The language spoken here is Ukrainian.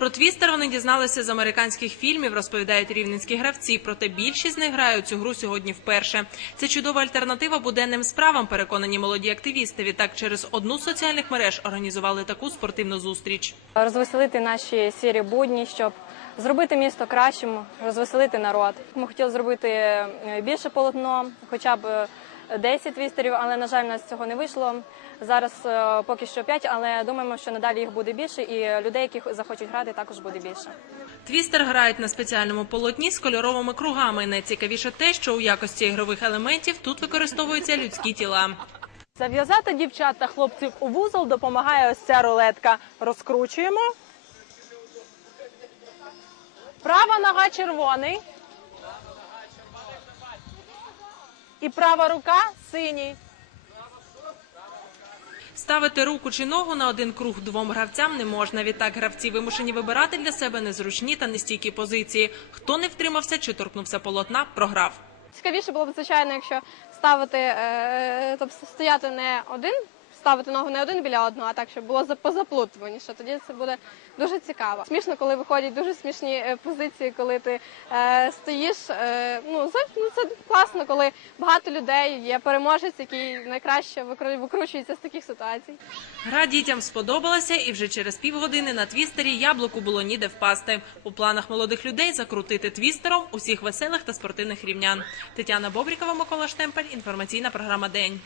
Про твістер вони дізналися з американських фільмів, розповідають рівненські гравці. Проте більшість з них грають цю гру сьогодні вперше. Це чудова альтернатива буденним справам, переконані молоді активісти. Відтак через одну з соціальних мереж організували таку спортивну зустріч. розвеселити наші сірі будні, щоб зробити місто кращим, розвеселити народ. Ми хотіли зробити е, більше полотно, хоча б е, 10 твістерів, але на жаль, у нас цього не вийшло. Зараз е, поки що 5, але думаємо, що надалі їх буде більше, і людей, які захочуть грати, також буде більше. Твістер грають на спеціальному полотні з кольоровими кругами. Найцікавіше те, що у якості ігрових елементів тут використовуються людські тіла. Зав'язати дівчат та хлопців у вузол допомагає ось ця рулетка. Розкручуємо. Права нога червоний. І права рука синій. Ставити руку чи ногу на один круг двом гравцям не можна. Відтак гравці вимушені вибирати для себе незручні та нестійкі позиції. Хто не втримався чи торкнувся полотна, програв. Цікавіше було б, звичайно, якщо ставити, е, тобто стояти не один, ставити ногу не один біля одного, а так, щоб було за- позаплутуваніше. Тоді це буде дуже цікаво. Смішно, коли виходять дуже смішні е, позиції, коли ти е, стоїш. Е, ну, ну, це класно, коли багато людей, є переможець, який найкраще викру- викручується з таких ситуацій. Гра дітям сподобалася, і вже через півгодини на твістері яблуку було ніде впасти. У планах молодих людей закрутити твістером усіх веселих та спортивних рівнян. Тетяна Бобрікова, Микола Штемпель. Інформаційна програма День.